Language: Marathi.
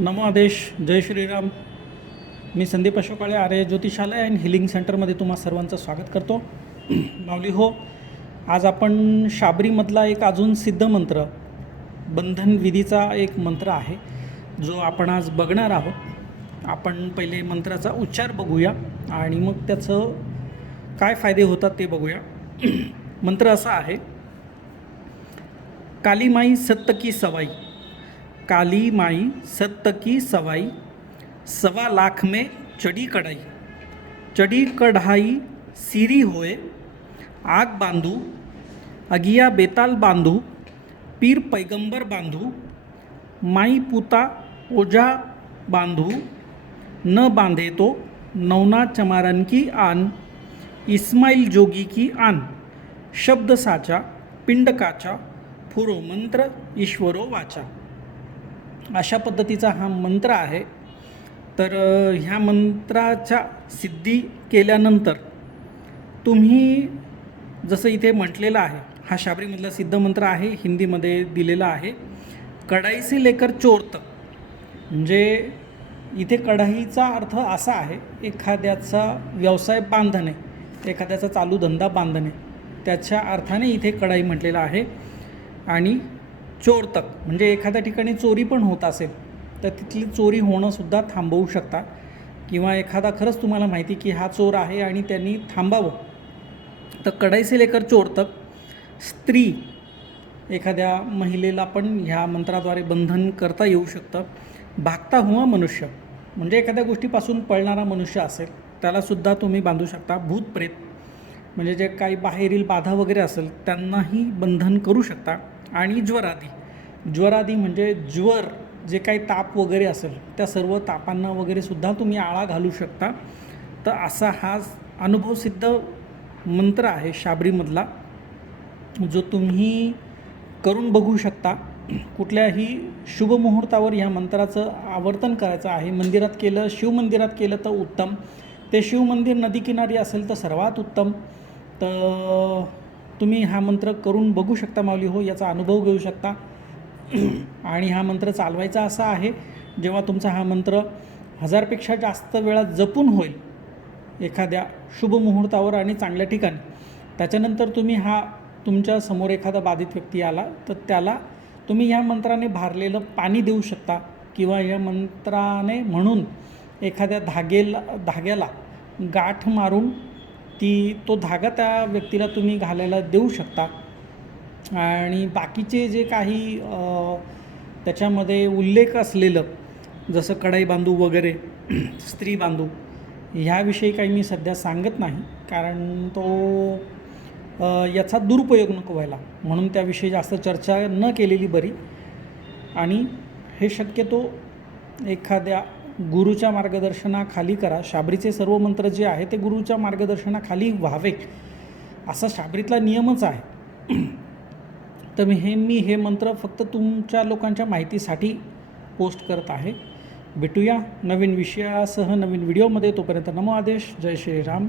नमो आदेश जय श्रीराम. मी संदीप अशोकाळे आर्य ज्योतिषालय अँड हिलिंग सेंटरमध्ये तुम्हा सर्वांचं स्वागत करतो. माऊली हो आज आपण शाबरीमधला एक अजून सिद्ध मंत्र बंधन विधीचा एक मंत्र आहे जो आपण आज बघणार आहोत. आपण पहिले मंत्राचा उच्चार बघूया आणि मग त्याचं काय फायदे होतात ते बघूया. मंत्र असा आहे कालीमाई सत्तकी सवाई. काली माई सत्त की सवाई, सवा लाख में चढ़ी कढ़ाई। चढ़ी कढ़ाई सीरी होए, आग बांधू, अगिया बेताल बांधू, पीर पैगंबर बांधू, माई पुता ओझा बांधू, न बांधे तो नवना चमारन की आन इस्माईल जोगी की आन, शब्द साचा, पिंड काचा, फुरो मंत्र ईश्वरो वाचा। अशा पद्धतीचा हा मंत्र आहे. तर ह्या मंत्राच्या सिद्धी केल्यानंतर तुम्ही जसं इथे म्हटलेलं आहे हा शाबरीमधला सिद्ध मंत्र आहे हिंदीमध्ये दिलेला आहे कढाईसी लेकर चोरत. म्हणजे इथे कढाईचा अर्थ असा आहे एखाद्याचा व्यवसाय बांधणे एखाद्याचा चालू धंदा बांधणे त्याच्या अर्थाने इथे कढाई म्हटलेलं आहे. आणि चोर तक. म्हणजे एखाद्या ठिकाणी चोरी पण होत असेल तर तिथली चोरी होणंसुद्धा थांबवू शकता. किंवा एखादा खरंच तुम्हाला माहिती की हा चोर आहे आणि त्यांनी थांबावं. तर कढाई लेकर चोर तक. स्त्री एखाद्या महिलेला पण ह्या मंत्राद्वारे बंधन करता येऊ शकतं. भागता हुआ मनुष्य. म्हणजे एखाद्या गोष्टीपासून पळणारा मनुष्य असेल त्यालासुद्धा तुम्ही बांधू शकता. भूत प्रेत. म्हणजे जे काही बाहेरील बाधा वगैरे असेल त्यांनाही बंधन करू शकता. आणि ज्वरादी. ज्वरादी म्हणजे ज्वर जे काही ताप वगैरे असेल त्या सर्व तापांना वगैरे सुद्धा तुम्ही आळा घालू शकता. तर असा हा अनुभवसिद्ध मंत्र आहे शाबरीमधला जो तुम्ही करून बघू शकता. कुठल्याही शुभमुहूर्तावर ह्या मंत्राचं आवर्तन करायचं आहे. मंदिरात केलं शिवमंदिरात केलं तर उत्तम. ते शिवमंदिर नदीकिनारी असेल तर सर्वात उत्तम. तर तुम्ही हा मंत्र करून बघू शकता माऊली हो याचा अनुभव घेऊ शकता. आणि हा मंत्र चालवायचा असा आहे जेव्हा तुमचा हा मंत्र हजारपेक्षा जास्त वेळा जपून होईल एखाद्या शुभ मुहूर्तावर आणि चांगल्या ठिकाणी त्याच्यानंतर तुम्ही हा तुमच्यासमोर एखादा बाधित व्यक्ती आला तर त्याला तुम्ही ह्या मंत्राने भारलेलं पाणी देऊ शकता किंवा या मंत्राने म्हणून एखाद्या धागेला धाग्याला गाठ मारून ती तो धागा त्या व्यक्तीला तुम्ही घालायला देऊ शकता. आणि बाकीचे जे काही त्याच्यामध्ये उल्लेख असलेलं जसं कढाई बांधू वगैरे स्त्री बांधू ह्याविषयी काही मी सध्या सांगत नाही. कारण तो याचा दुरुपयोग नको व्हायला. म्हणून त्याविषयी जास्त चर्चा न केलेली बरी. आणि हे शक्यतो एखाद्या गुरुच्या मार्गदर्शनाखाली करा. शाबरीचे सर्व मंत्र जे आहे ते गुरुच्या मार्गदर्शनाखाली व्हावे. असा शाबरीतला नियमच आहे. तर मी हे मी हे मंत्र फक्त तुमच्या लोकांच्या माहितीसाठी पोस्ट करत आहे. भेटूया नवीन विषयासह नवीन व्हिडिओमध्ये. तोपर्यंत नमो आदेश. जय श्रीराम.